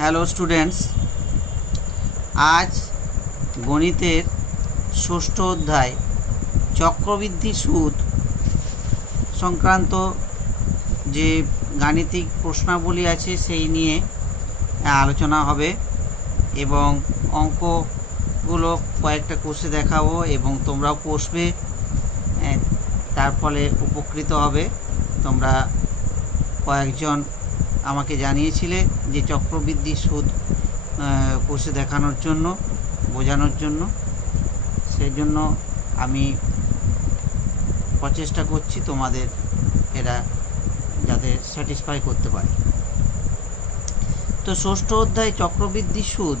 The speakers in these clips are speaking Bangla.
হ্যালো স্টুডেন্টস, আজ গণিতের ষষ্ঠ অধ্যায় চক্রবৃদ্ধি সুদ সংক্রান্ত যে গাণিতিক প্রশ্নাবলী আছে সেই নিয়ে আলোচনা হবে এবং অঙ্কগুলো কয়েকটা কোষে দেখাবো এবং তোমরাও কষবে, তার ফলে উপকৃত হবে। তোমরা কয়েকজন আমাকে জানিয়েছিলে যে চক্রবৃদ্ধি সুদ কোষে দেখানোর জন্য, বোঝানোর জন্য, সেই জন্য আমি প্রচেষ্টা করছি তোমাদের এরা যাতে স্যাটিসফাই করতে পারে। তো ষষ্ঠ অধ্যায় চক্রবৃদ্ধি সুদ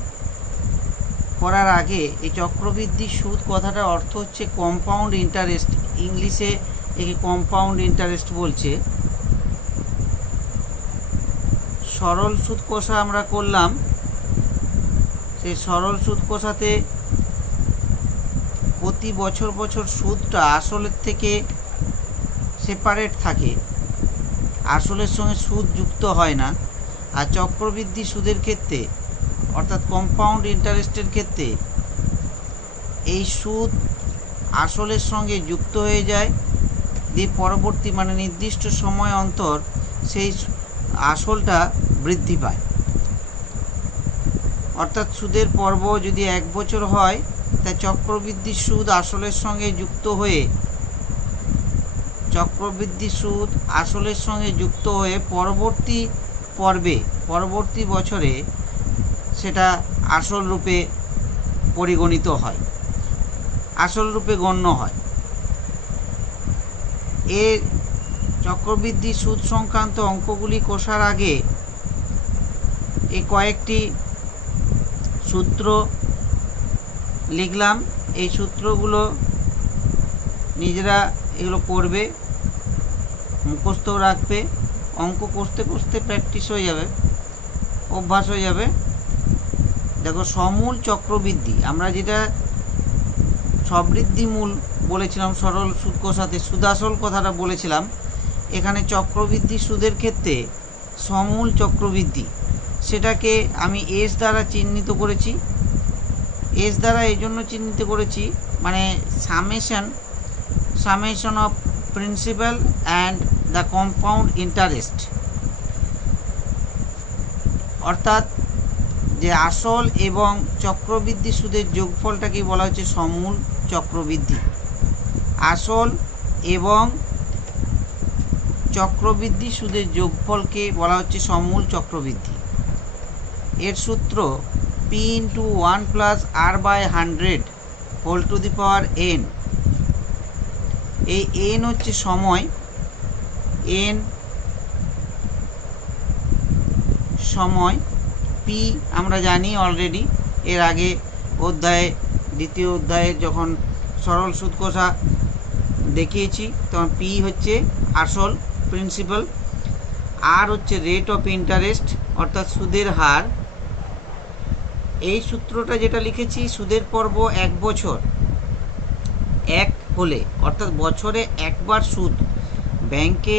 করার আগে এই চক্রবৃদ্ধি সুদ কথাটার অর্থ হচ্ছে কম্পাউন্ড ইন্টারেস্ট। ইংলিশে একে কম্পাউন্ড ইন্টারেস্ট বলছে। সরল সুদ কষা আমরা করলাম, সেই সরল সুদ কষাতে প্রতি বছর বছর সুদটা আসলের থেকে সেপারেট থাকে, আসলের সঙ্গে সুদ যুক্ত হয় না। আর চক্রবৃদ্ধি সুদের ক্ষেত্রে অর্থাৎ কম্পাউন্ড ইন্টারেস্টের ক্ষেত্রে এই সুদ আসলের সঙ্গে যুক্ত হয়ে যায়, দিয়ে পরবর্তী নির্দিষ্ট সময় অন্তর সেই আসলটা বৃদ্ধি পায়। অর্থাৎ সুদের পর্ব যদি 1 বছর হয়, তাই চক্রবৃদ্ধি সুদ আসলের সঙ্গে যুক্ত হয়ে পরবর্তী বছরে সেটা আসল রূপে পরিগণিত হয়, আসল রূপে গণ্য হয়। এর চক্রবৃদ্ধি সুদ সংক্রান্ত অঙ্কগুলি কষার আগে এই কয়েকটি সূত্র লিখলাম। এই সূত্রগুলো নিজেরা এগুলো পড়বে, মুখস্থও রাখবে। অঙ্ক কষতে কষতে প্র্যাকটিস হয়ে যাবে, অভ্যাস হয়ে যাবে। দেখো, সমূল চক্রবৃদ্ধি, আমরা যেটা সবৃদ্ধি মূল বলেছিলাম সরল সুদ কষাতে, সুদাসল কথাটা বলেছিলাম, এখানে চক্রবৃদ্ধি সুদের ক্ষেত্রে সমূল চক্রবৃদ্ধি, সেটাকে আমি এস দ্বারা চিহ্নিত করেছি। এস দ্বারা এই জন্য চিহ্নিত করেছি, summation of principal and the compound interest, অর্থাৎ যে আসল এবং চক্রবৃদ্ধি সুদের যোগফলটাকে বলা হচ্ছে সমূল চক্রবৃদ্ধি। আসল এবং চক্রবৃদ্ধি সুদের যোগফলকে বলা হচ্ছে সমূল চক্রবৃদ্ধি। এর সূত্র P × 1 + R/100 whole to the power n। এই n হচ্ছে সময়, p আমরা জানি অলরেডি, এর আগে অধ্যায়ে, দ্বিতীয় অধ্যায়ে যখন সরল সুদ কষা দেখিয়েছি তখন p হচ্ছে আসল, প্রিন্সিপাল। আর হচ্ছে রেট অফ ইন্টারেস্ট, অর্থাৎ সুদের হার। এই সূত্রটা যেটা লিখেছি, সুদের পর্ব 1 বছর 1 হলে, অর্থাৎ বছরে একবার সুদ, ব্যাংকে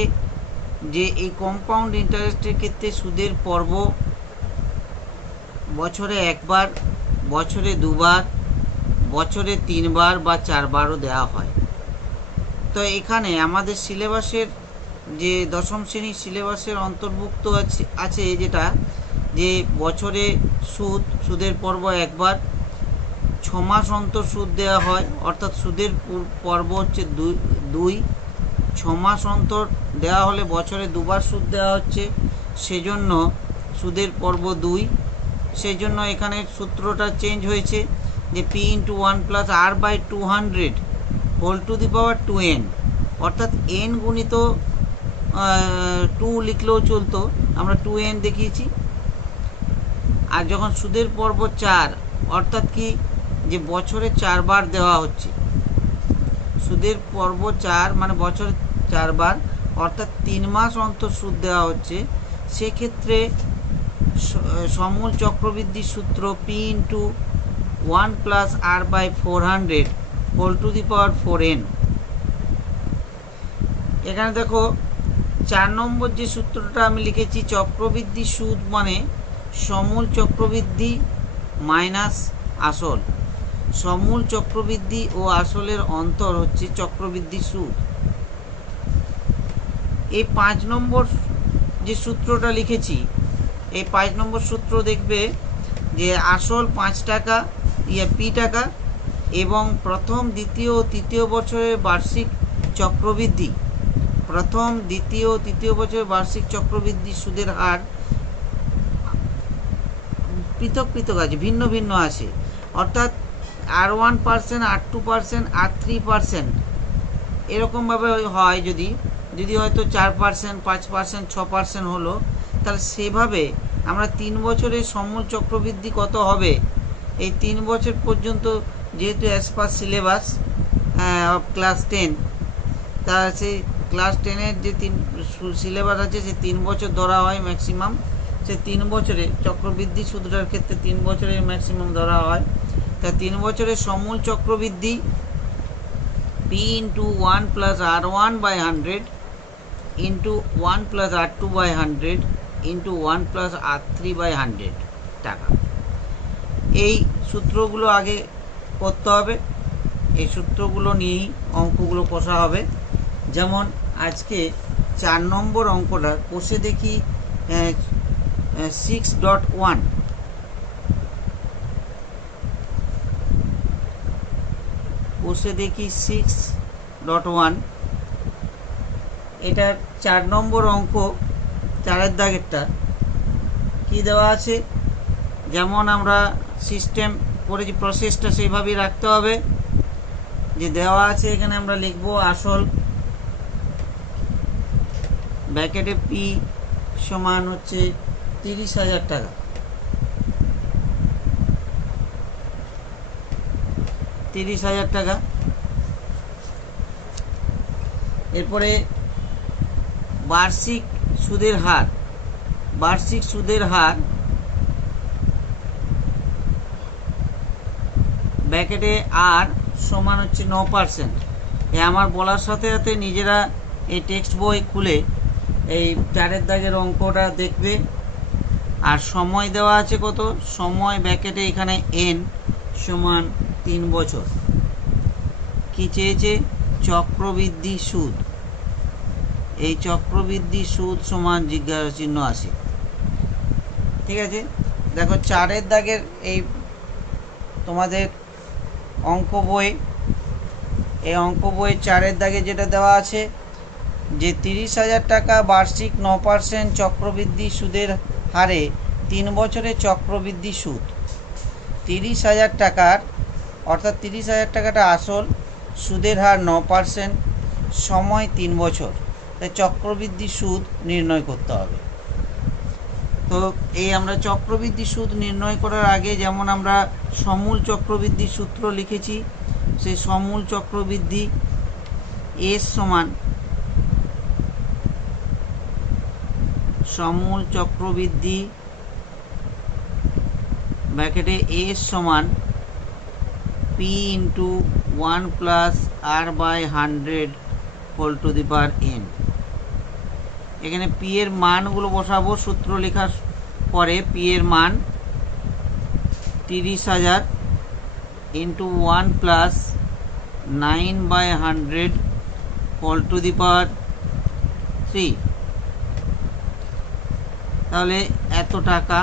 যে এই কম্পাউন্ড ইন্টারেস্টের ক্ষেত্রে সুদের পর্ব বছরে একবার, বছরে দুবার, বছরে 3 বার বা 4 বারও দেওয়া হয়। তো এখানে আমাদের সিলেবাসের যে দশম শ্রেণীর সিলেবাসের অন্তর্ভুক্ত আছে যেটা, যে বছরে সুদের পর্ব একবার, 6 মাস অন্তর সুদ দেওয়া হয়, অর্থাৎ সুদের পর্ব হচ্ছে 2, 6 মাস অন্তর দেওয়া হলে বছরে 2 বার সুদ দেওয়া হচ্ছে, সেজন্য সুদের পর্ব 2। সেই জন্য এখানে সূত্রটা চেঞ্জ হয়েছে, যে P × 1 + R/200 whole to the power 2n, অর্থাৎ n গুণিত 2 লিখলেও চলতো, আমরা 2n দেখিয়েছি। আর যখন সুদের পর্ব 4, অর্থাৎ কি, যে বছরে 4 বার দেওয়া হচ্ছে, সুদের পর্ব 4 বছরে 4 বার, অর্থাৎ 3 মাস অন্তর সুদ দেওয়া হচ্ছে, সেক্ষেত্রে সমূল চক্রবৃদ্ধির সূত্র P × 1 + R/400 whole to the power 4n। এখানে দেখো 4 নম্বর যে সূত্রটা আমি লিখেছি, চক্রবৃদ্ধি সুদ সমূল চক্রবৃদ্ধি মাইনাস আসল। সমূল চক্রবৃদ্ধি ও আসলের অন্তর হচ্ছে চক্রবৃদ্ধি সুদ। এই 5 নম্বর যে সূত্রটা লিখেছি, এই 5 নম্বর সূত্র দেখবে যে আসল 5 টাকা পি টাকা এবং প্রথম, দ্বিতীয় ও তৃতীয় বছরের বার্ষিক চক্রবৃদ্ধি, প্রথম, দ্বিতীয় ও তৃতীয় বছরের বার্ষিক চক্রবৃদ্ধি সুদের হার পৃথক পৃথক আছে, ভিন্ন ভিন্ন আছে। অর্থাৎ R1%, R2%, R3% এরকমভাবে হয়। যদি হয়তো 4%, 5%, 6% হলো, তাহলে সেভাবে আমরা 3 বছরের সমূল চক্রবৃদ্ধি কত হবে, এই 3 বছর পর্যন্ত যেহেতু as per syllabus of class 10, তা সেই ক্লাস 10-এর যে সিলেবাস আছে সে 3 বছর ধরা হয় ম্যাক্সিমাম। সে 3 বছরে চক্রবৃদ্ধি সুদটার ক্ষেত্রে 3 বছরের ম্যাক্সিমাম ধরা হয়। তা 3 বছরের সমূল চক্রবৃদ্ধি P into 1 plus R1 by 100 into 1 plus R2 by 100 into 1 plus R3 by 100 টাকা। এই সূত্রগুলো আগে করতে হবে, এই সূত্রগুলো নিয়েই অঙ্কগুলো কষা হবে। যেমন আজকে 4 নম্বর অঙ্কটা কষে দেখি 6.1। কষে দেখি 6.1। এটা 4 নম্বর অঙ্ক, 4-এর দাগেরটা কি দেওয়া আছে, যেমন আমরা সিস্টেম করেছি প্রসেসটা সেইভাবেই রাখতে হবে। যে দেওয়া আছে এখানে আমরা লিখব আসল ব্র্যাকেটে পি সমান হচ্ছে 30,000 টাকা, 30,000 টাকা। এরপরে বার্ষিক সুদের হার, বার্ষিক সুদের হার ব্র্যাকেটে আর সমান হচ্ছে 9%। এ আমার বলার সাথে সাথে নিজেরা এই টেক্সট বই খুলে এই 4-এর দাগের অঙ্কটা দেখবে। আর সময় দেওয়া আছে কত, সময় ব্র্যাকেটে এখানে এন সমান 3 বছর। কি চেয়েছে, চক্রবৃদ্ধি সুদ। এই চক্রবৃদ্ধি সুদ সমান জিজ্ঞাসা চিহ্ন আছে। ঠিক আছে, দেখো 4-এর দাগের এই তোমাদের অঙ্ক বই, এই অঙ্ক বই 4-এর দাগে যেটা দেওয়া আছে যে 30,000 টাকা বার্ষিক 9% চক্রবৃদ্ধি সুদের হারে 3 বছরের চক্রবৃদ্ধি সুদ। 30,000 টাকার অর্থাৎ 30,000 টাকাটা আসল, সুদের হার 9%, সময় 3 বছর, তাই চক্রবৃদ্ধি সুদ নির্ণয় করতে হবে। তো এই আমরা চক্রবৃদ্ধি সুদ নির্ণয় করার আগে যেমন আমরা সমূল চক্রবৃদ্ধি সূত্র লিখেছি, সেই সমূল চক্রবৃদ্ধি এস সমান, সমূল চক্রবৃদ্ধি ব্র্যাকেটে এস সমান P into 1 plus R by 100 whole to the power N. এখানে পি এর মানগুলো বসাবো সূত্র লেখার পরে। পি এর মান 30,000 into 1 plus 9/100 whole to the power 3। তাহলে এত টাকা।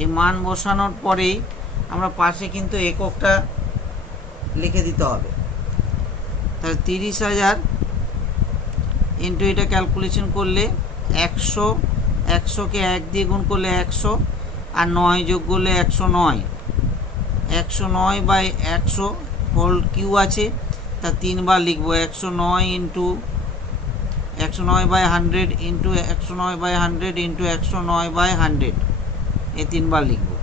এই মান বসানোর পরেই আমরা পাশে কিন্তু এককটা লিখে দিতে হবে। তাহলে 30,000 ইন্টু এটা ক্যালকুলেশন করলে 100, 100কে 1 দিয়ে গুণ করলে 100, আর 9 যোগ করলে 109, 109/100 হোল কিউ আছে, তা 3 বার লিখবো। 109 ইন্টু 109/100 ইন্টু 109/100 ইন্টু 109/100, এই 3 বার লিখবো।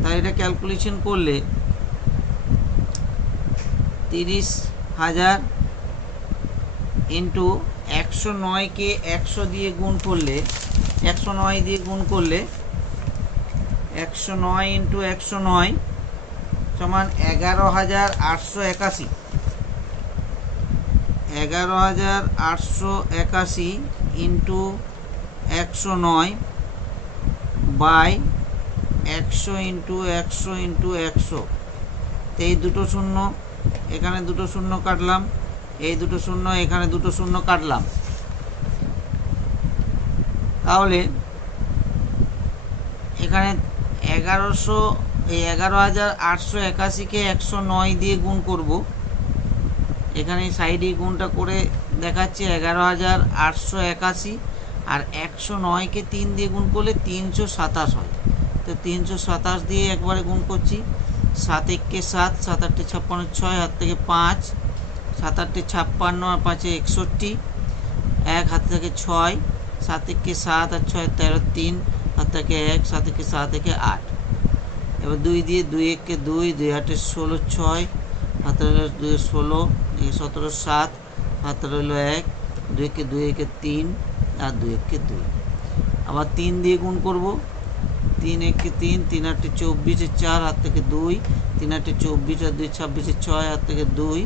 তাই এটা ক্যালকুলেশন করলে 30,000 ইন্টু 109কে 100 দিয়ে গুণ করলে, 109 দিয়ে গুণ করলে 109 ইন্টু 109 সমান 11,881। 11,881 ইন্টু 109 বাই 100 ইন্টু 100 ইন্টু 100। তো এই দুটো শূন্য, এখানে দুটো শূন্য কাটলাম, এই দুটো শূন্য, এখানে দুটো শূন্য কাটলাম। তাহলে এখানে 11,881কে 109 দিয়ে গুণ করব। এখানে সাইডে গুণটা করে দেখাচ্ছে 11,881, আর 109কে 3 দিয়ে গুণ করলে 327 হয়। তো 327 দিয়ে একবারে গুণ করছি। 7 1 7, 7 8 56, 6 হাত থেকে 5, 7 8 56 আর 5 61, 1 হাত থেকে 6, 7 1 7 আর 6 13, 3 হাত থেকে 1, 7 1 7 থেকে 8। এবার 2 দিয়ে 2 1 2, 2 8 16, 6 হাত রইল 2 16, 17 7 হাত রইল 1, 2 1 2 1 3 আর 2 1 2। আবার 3 দিয়ে গুণ করব। 3 1 3, 3 8 24, 4 হাত থেকে 2, 3 8 24 আর 2 26, 6 হাত থেকে 2,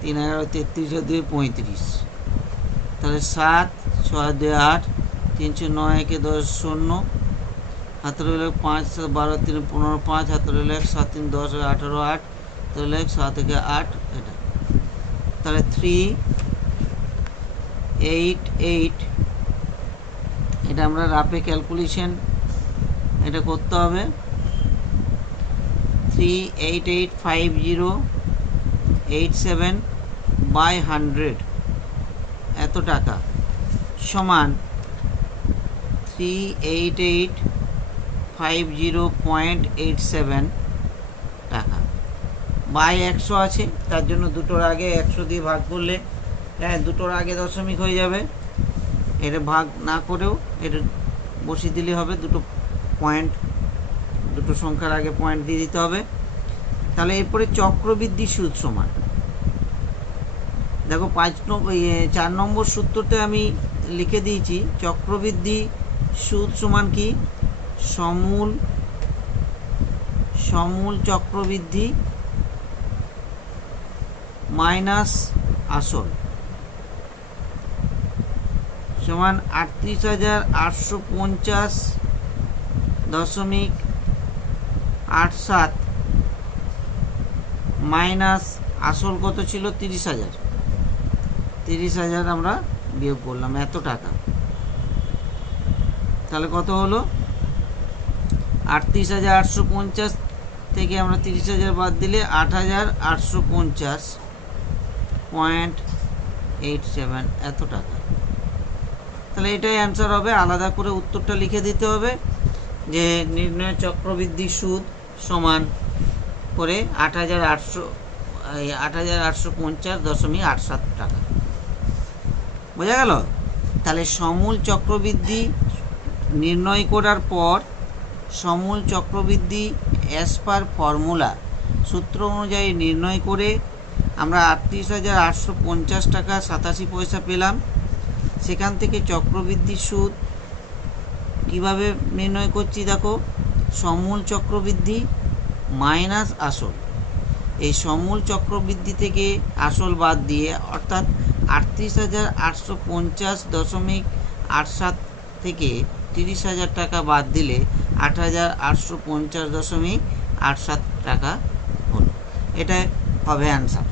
3 11 33 আর 2 35। তাহলে 7 6 2 8, 309 1 10 0 হাত রইল 5 12 3 15 5 হাত রইল 1 7 3 10 18 8 রইল 1 7 থেকে 8। এটা তাহলে 388, এটা আমরা রাফে ক্যালকুলেশন এটা করতে হবে। 3885087 বাই 100 এত টাকা সমান 38850.87 টাকা বাই 100 আছে, তার জন্য দুটোর আগে 100 দিয়ে ভাগ করলে দুটোর আগে দশমিক হয়ে যাবে। এটা ভাগ না করেও এটা বসিয়ে দিলে হবে, দুটো পয়েন্ট, দুটো সংখ্যার আগে পয়েন্ট দিয়ে দিতে হবে। তাহলে এরপরে চক্রবৃদ্ধি সুদ সমান, দেখো 4 নম্বর সূত্রতে আমি লিখে দিয়েছি চক্রবৃদ্ধি সুদ সমান কি, সমূল চক্রবৃদ্ধি মাইনাস আসল সমান 38,850.87 মাইনাস আসল কত ছিল 30,000 আমরা বিয়োগ করলাম এত টাকা। তাহলে কত হলো 38,850 থেকে আমরা 30,000 বাদ দিলে 8,850.87 এত টাকা। তাহলে এটাই অ্যান্সার হবে। আলাদা করে উত্তরটা লিখে দিতে হবে যে নির্ণয় চক্রবৃদ্ধি সুদ সমান করে 8,850.87 টাকা। বোঝা গেল? তাহলে সমূল চক্রবৃদ্ধি নির্ণয় করার পর সমূল চক্রবৃদ্ধি অ্যাজ পার ফর্মুলা সূত্র অনুযায়ী নির্ণয় করে আমরা 38,850 টাকা 87 পয়সা পেলাম। সেখান থেকে চক্রবৃদ্ধি সুদ কিভাবে নির্ণয় করছি দেখো, সমূল চক্রবৃদ্ধি মাইনাস আসল। এই সমূল চক্রবৃদ্ধি থেকে আসল বাদ দিয়ে অর্থাৎ 38,850.87 থেকে 30,000 টাকা বাদ দিলে 8,850.87 টাকা হলো। এটা হবে অ্যান্সার।